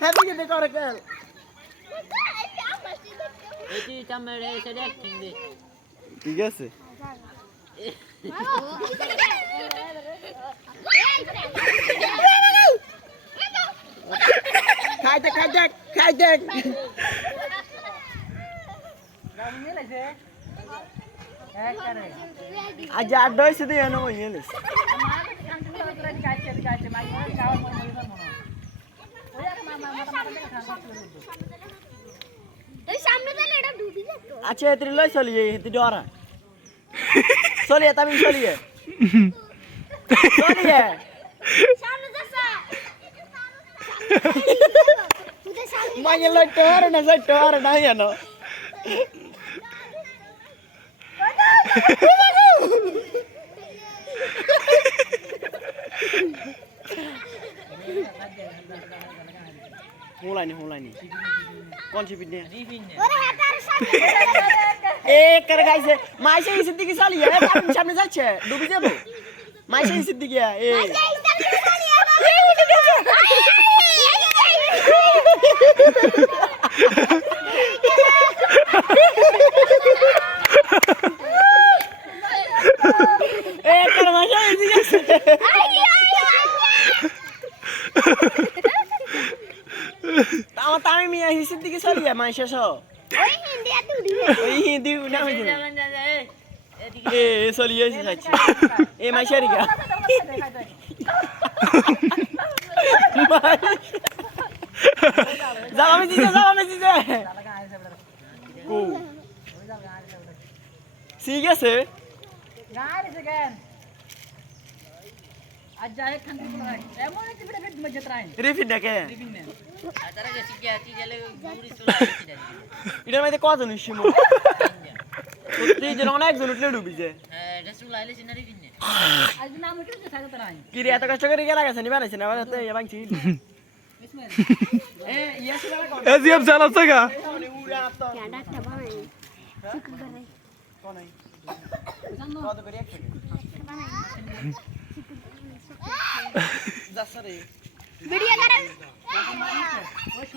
এদিকে দে করে কেন এটি চামড়ে এসে দেখছেন দে ঠিক আছে খাইতে খাইতে খাইতে আজ আড্ডা হয়েছে দিয়ে না ওই এলিস আচ্ছা এত্রি লই চলিয়ে হেতি ডরা চলিয়ে তুমি চলিয়ে চলিয়ে মাইয়ে লই টরে না যাই টরে না জানো होलानी कौन सी पिन्ने एक कर गाइस माई से सिद्दीकी साली है बाप सामने যাচ্ছে ডুবে যাব माई से सिद्दीकी है ए एक कर माई से सिद्दीकी तामी मिया हिसित दिके चलिए माइसे सो ओई हिंदी ना हो ए चलिए सच्ची ए माइसे रिगा जाओ में दीजिए को सीगे से गाय से गन आज जाए खान एमन टिपड़े फिट मजे त्राइन रिफिन के रिफिन ने आतारा के सिकिया ती जले गुरी सोला ছিল এটার মধ্যে কত নিছি মো তুই যে অনেক জন উঠলে ডুবি যায় হ্যাঁ এটা সোলা আইলে সিনা রিফিন নে আজ নাম উঠে যে থাকতে ত্রাইন কি রে এত কষ্ট করে গেলা গেছে নি বানাইছ না বানাতে এ বাংছি এ ইয়াসি वाला কোন এজিএফ চালাচ্ছে গা উড়া তো কেডা একটা বানাই শুকর বানাই কোন নাই কত করে এক বানাই যাচ্ছে রে ভিডিও করেন